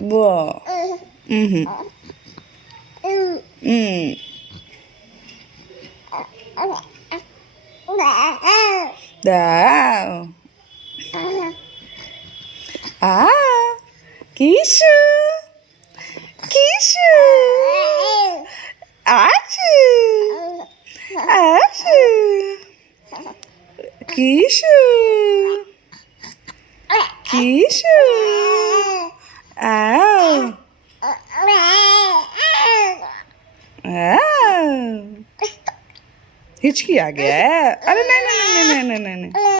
Blah. Mm-hmm. Mm. Da. Kishu. Kishu. Achoo. Achoo. Kishu. Kishu. Ow. Ow. हिचकी आ गया है अरे नहीं नहीं नहीं नहीं नहीं नहीं